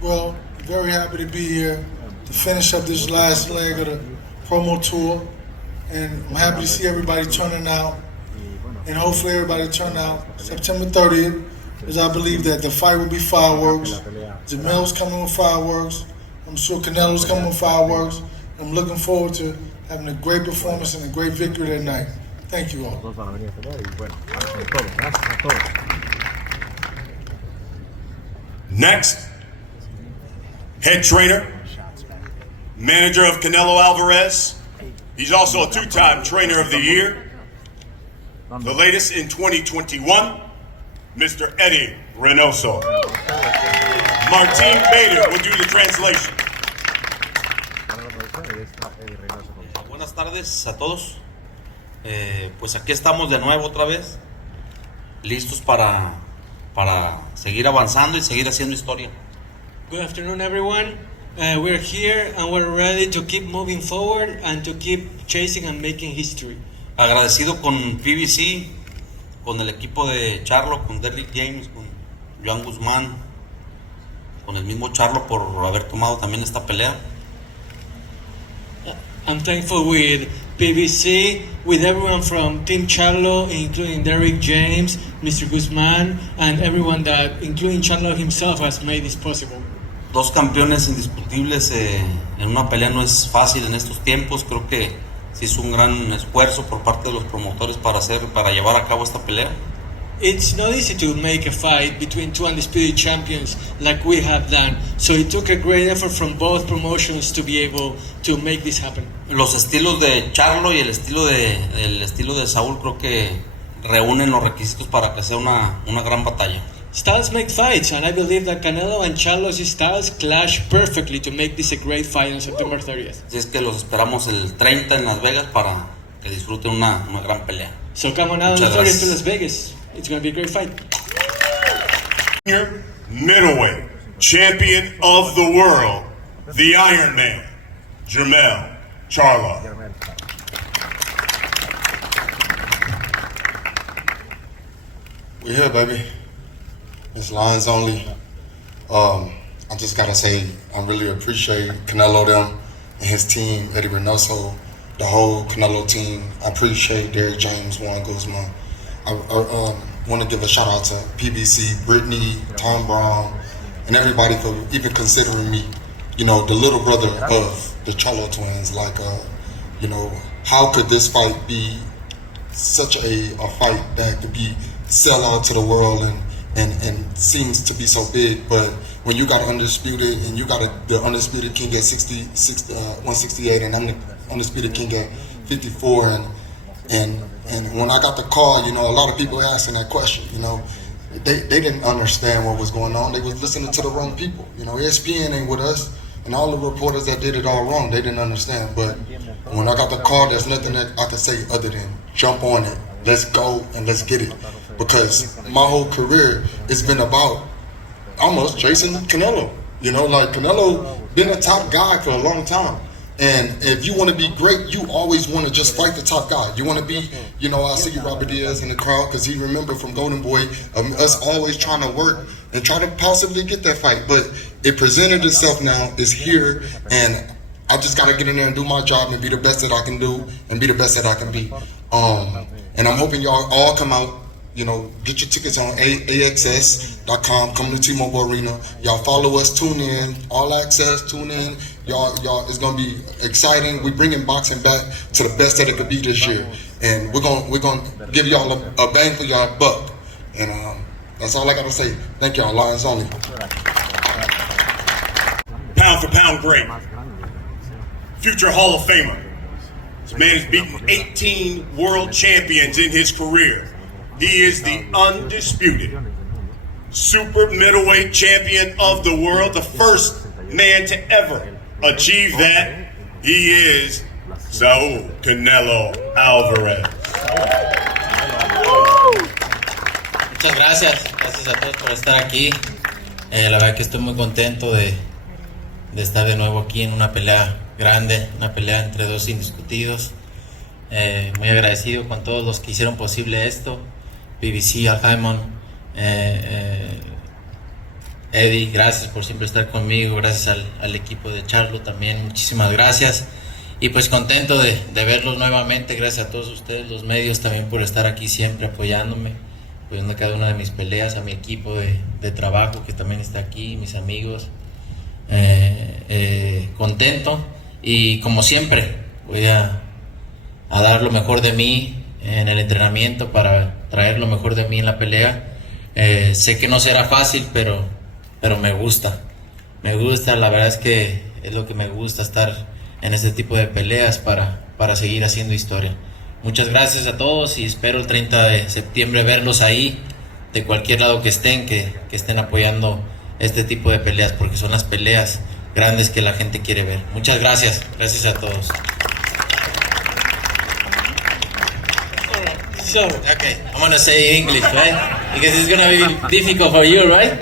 Well, very happy to be here to finish up this last leg of the promo tour. And I'm happy to see everybody turning out. And hopefully everybody turn out September 30th, because I believe that the fight will be fireworks. Jermell's coming with fireworks. I'm sure Canelo's coming with fireworks. I'm looking forward to having a great performance and a great victory that night. Thank you all. Next, head trainer, manager of Canelo Alvarez. He's also a two-time trainer of the year. The latest in 2021, Mr. Eddie Reynoso. Martin Bader will do the translation. Buenas tardes a todos. Pues aquí estamos de nuevo otra vez, listos para seguir avanzando y seguir haciendo historia. Good afternoon, everyone. We're here and we're ready to keep moving forward and to keep chasing and making history. Agradecido con PBC, con el equipo de Charlo, con Derrick James, con Joan Guzmán, con el mismo Charlo por haber tomado también esta pelea. I'm thankful with PBC, with everyone from Team Charlo, including Derrick James, Mr. Guzman, and everyone that, including Charlo himself, has made this possible. Dos campeones indiscutibles en una pelea no es fácil en estos tiempos. Creo que sí es un gran esfuerzo por parte de los promotores para llevar a cabo esta pelea. It's not easy to make a fight between two undisputed champions like we have done, so it took a great effort from both promotions to be able to make this happen. Los estilos de Charlo y el estilo de Saúl creo que reúnen los requisitos para que sea una gran batalla. Styles make fights, and I believe that Canelo and Charlo's styles clash perfectly to make this a great fight on September 30th. Así es que los esperamos el 30 en Las Vegas para que disfruten una gran pelea. So come on out on the 30th to Las Vegas. It's going to be a great fight. Middleweight champion of the world, the Iron Man, Jermell Charlo. We're here, baby. It's Lions only. I just gotta say, I really appreciate Canelo them and his team, Eddie Reynoso, the whole Canelo team. I appreciate Derrick James, Juan Guzman. I want to give a shout out to PBC, Brittany, Tom Brown, and everybody for even considering me, the little brother of the Charlo twins. Like, how could this fight be such a fight that could be sell out to the world and seems to be so big, but when you got Undisputed and you got the Undisputed King at 168 and I'm the Undisputed King at 54 and when I got the call, a lot of people asking that question, they didn't understand what was going on. They was listening to the wrong people. ESPN ain't with us, and all the reporters that did it all wrong, they didn't understand. But when I got the call, there's nothing that I can say other than jump on it. Let's go and let's get it. Because my whole career has been about almost chasing Canelo. Like Canelo been a top guy for a long time. And if you want to be great, you always want to just fight the top guy. You want to be, I see you, Robert Diaz, in the crowd, because he remember from Golden Boy, us always trying to work and try to possibly get that fight. But it presented itself now, it's here, and I just got to get in there and do my job and be the best that I can do and be the best that I can be. And I'm hoping y'all all come out. Get your tickets on AXS.com. Come to T-Mobile Arena. Y'all follow us. Tune in. All access. Tune in. Y'all. It's gonna be exciting. We bringing boxing back to the best that it could be this year, and we're gonna give y'all a bang for y'all buck. And that's all I gotta say. Thank y'all. Lions only. Pound for pound great, future Hall of Famer. This man has beaten 18 world champions in his career. He is the undisputed super middleweight champion of the world, the first man to ever achieve that. He is Saúl Canelo Alvarez. Muchas gracias a todos por estar aquí. La verdad que estoy muy contento de estar de nuevo aquí en una pelea grande, una pelea entre dos indiscutidos. Muy agradecido con todos los que hicieron posible esto. BBC, Al Haymon, Eddie, gracias por siempre estar conmigo, gracias al equipo de Charlo también, muchísimas gracias. Y pues contento de verlos nuevamente, gracias a todos ustedes, los medios también por estar aquí siempre apoyándome, apoyando cada una de mis peleas, a mi equipo de trabajo que también está aquí, mis amigos. Contento y como siempre voy a dar lo mejor de mí en el entrenamiento para traer lo mejor de mí en la pelea. Sé que no será fácil, pero me gusta, la verdad es que es lo que me gusta, estar en este tipo de peleas para seguir haciendo historia. Muchas gracias a todos y espero el 30 de septiembre verlos ahí, de cualquier lado que estén apoyando este tipo de peleas, porque son las peleas grandes que la gente quiere ver. Muchas gracias a todos. So, Okay, I'm gonna say English, right? Because it's gonna be difficult for you, right?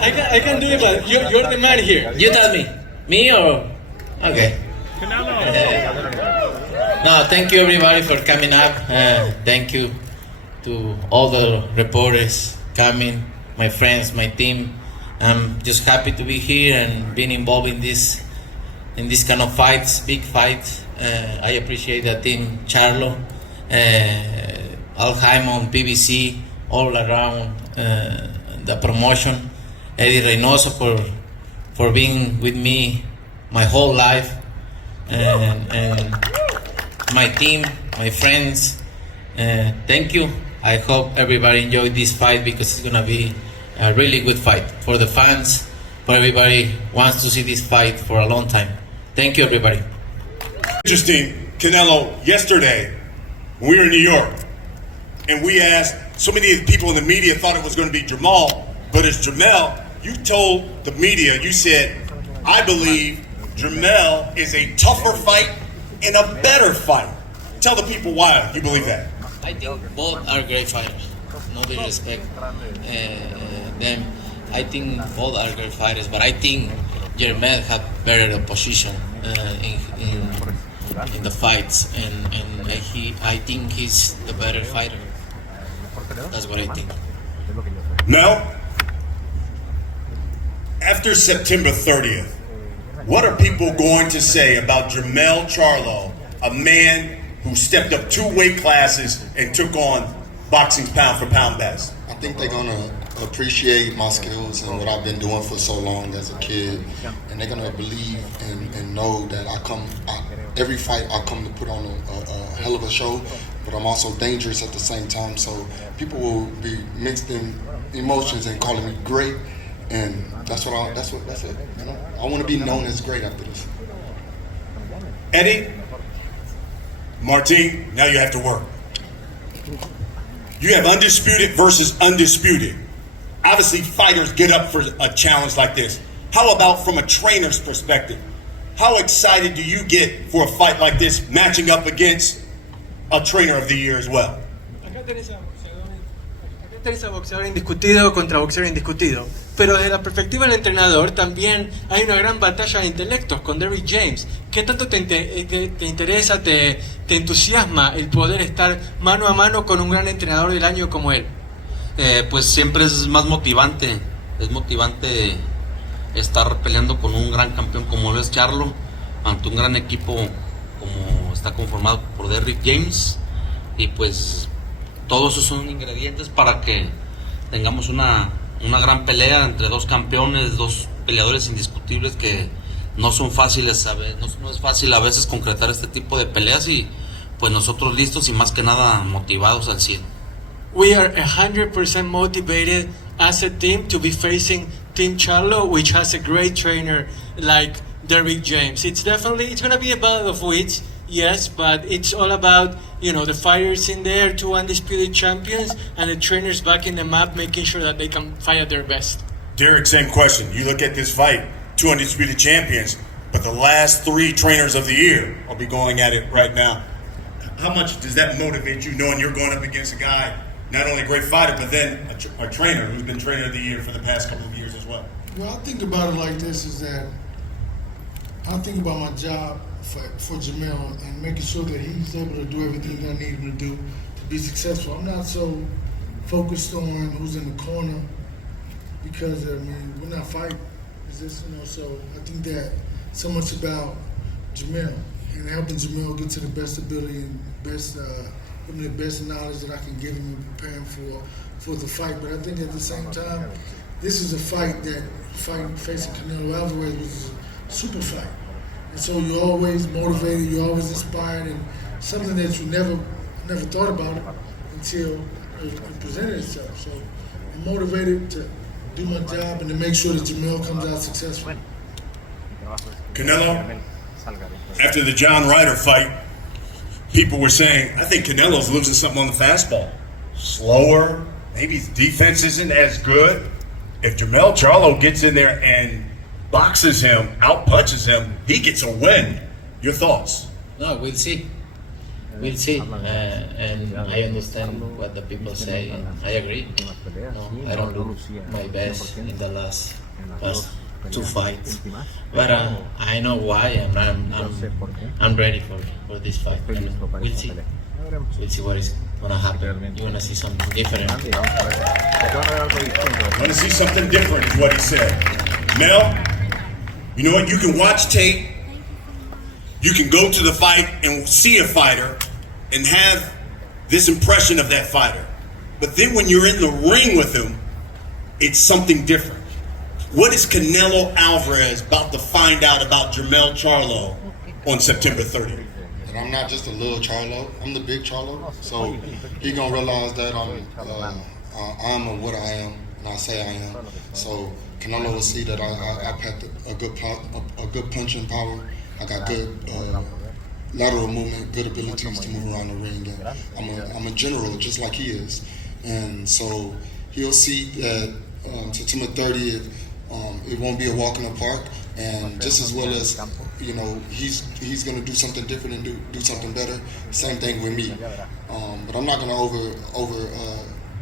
I can do it, but you're the man here. You tell me or okay. No, thank you everybody for coming up. Thank you to all the reporters coming, my friends, my team. I'm just happy to be here and being involved in this kind of fights, big fights. I appreciate the team Charlo, Akhi on PBC, all around the promotion. Eddie Reynoso for being with me my whole life, and my team, my friends. Thank you. I hope everybody enjoyed this fight because it's gonna be a really good fight for the fans, for everybody wants to see this fight for a long time. Thank you, everybody. Interesting, Canelo, yesterday, when we were in New York, and we asked, so many of the people in the media thought it was going to be Jermell, but it's Jermell. You told the media, you said, I believe Jermell is a tougher fight and a better fight. Tell the people why you believe that. I think both are great fighters. No disrespect them. I think both are great fighters, but I think Jermell had better opposition in the fights, and I think he's the better fighter. That's what I think. Now, after September 30th, what are people going to say about Jermell Charlo, a man who stepped up 2 weight classes and took on boxing's pound for pound best? I think they're gonna appreciate my skills and what I've been doing for so long as a kid, and they're gonna believe and know that every fight I come to put on a hell of a show, but I'm also dangerous at the same time. So people will be mixed in emotions and calling me great, and that's it. You know? I want to be known as great after this. Eddie, Martin, now you have to work. You have undisputed versus undisputed. Obviously, fighters get up for a challenge like this. How about from a trainer's perspective? How excited do you get for a fight like this, matching up against a trainer of the year as well? Acá tenés a boxeador indiscutido contra boxeador indiscutido. Pero desde la perspectiva del entrenador también hay una gran batalla de intelectos con Derrick James. ¿Qué tanto te interesa, te entusiasma el poder estar mano a mano con un gran entrenador del año como él? Pues siempre es más motivante. Es motivante estar peleando con un gran campeón como lo es Charlo, ante un gran equipo como está conformado por Derrick James. Y pues todos esos son ingredientes para que tengamos una gran pelea entre dos campeones, dos peleadores indiscutibles que no son fáciles, no es fácil a veces concretar este tipo de peleas, y pues nosotros listos y más que nada motivados al 100. We are 100% motivated as a team to be facing Team Charlo, which has a great trainer like Derrick James. It's going to be a battle of wits, yes, but it's all about, the fighters in there, 2 undisputed champions, and the trainers backing them up, making sure that they can fight at their best. Derek, same question. You look at this fight, 2 undisputed champions, but the last 3 trainers of the year will be going at it right now. How much does that motivate you, knowing you're going up against a guy, not only a great fighter, but then a trainer who's been trainer of the year for the past couple of years as well? Well, I think about it like this, is that I think about my job for Jermell and making sure that he's able to do everything that I need him to do to be successful. I'm not so focused on who's in the corner because I mean we're not fighting. It's just, so I think that so much about Jermell and helping Jermell get to the best ability and best, give him the best knowledge that I can give him and prepare him for the fight. But I think at the same time, this is a fight that facing Canelo Alvarez was a super fight. And so you're always motivated, you're always inspired, and something that you never thought about it until it presented itself. So I'm motivated to do my job and to make sure that Jermell comes out successful. Canelo, after the John Ryder fight, people were saying, I think Canelo's losing something on the fastball. Slower, maybe his defense isn't as good. If Jermell Charlo gets in there and boxes him, out-punches him, he gets a win. Your thoughts? No, we'll see. We'll see. And I understand what the people say, and I agree. No, I don't look my best in the last two fights, but I know why, and I'm ready for this fight. And we'll see. We'll see what is gonna happen. You wanna see something different? Want to see something different is what he said. Mel, you know what? You can watch tape. You can go to the fight and see a fighter and have this impression of that fighter. But then when you're in the ring with him, it's something different. What is Canelo Alvarez about to find out about Jermell Charlo on September 30th? And I'm not just a little Charlo, I'm the big Charlo. So he gonna realize that I'm what I am, and I say I am. So Canelo will see that I packed a good punching power. I got good lateral movement, good abilities to move around the ring. And I'm a general, just like he is. And so he'll see that September 30th, it won't be a walk in the park. And just as well as, he's going to do something different and do something better. Same thing with me. But I'm not going to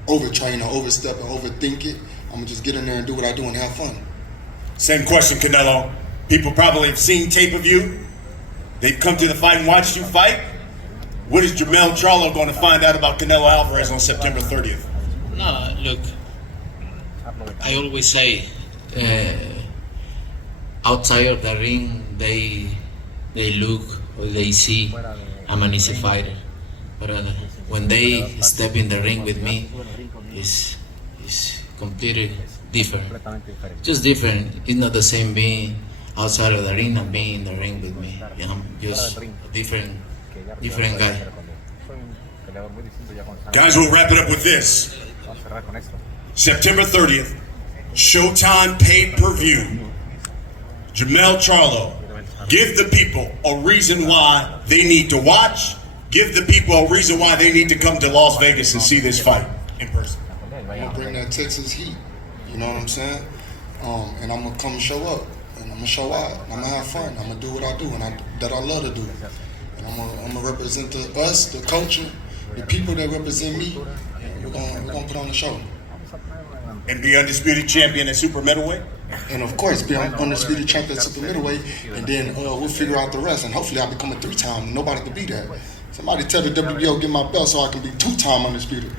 overtrain or overstep or overthink it. I'm going to just get in there and do what I do and have fun. Same question, Canelo. People probably have seen tape of you. They've come to the fight and watched you fight. What is Jermell Charlo going to find out about Canelo Alvarez on September 30th? No, look, I always say, outside of the ring, they look or they see I'm an easy fighter. But when they step in the ring with me, it's completely different. Just different. It's not the same being outside of the ring and being in the ring with me. I'm just a different guy. Guys, we'll wrap it up with this. September 30th, Showtime pay-per-view. Jermell Charlo. Give the people a reason why they need to watch. Give the people a reason why they need to come to Las Vegas and see this fight in person. I'm gonna bring that Texas heat. You know what I'm saying? And I'm gonna come and show up. And I'm gonna show out. I'm gonna have fun. I'm gonna do what I do and that I love to do. And I'm gonna represent us, the culture, the people that represent me. And we're gonna put on the show. And be undisputed champion at super middleweight. And of course, be undisputed champion at super middleweight. And then we'll figure out the rest. And hopefully, I'll become a 3-time. Nobody can be that. Somebody tell the WBO get my belt so I can be 2-time undisputed.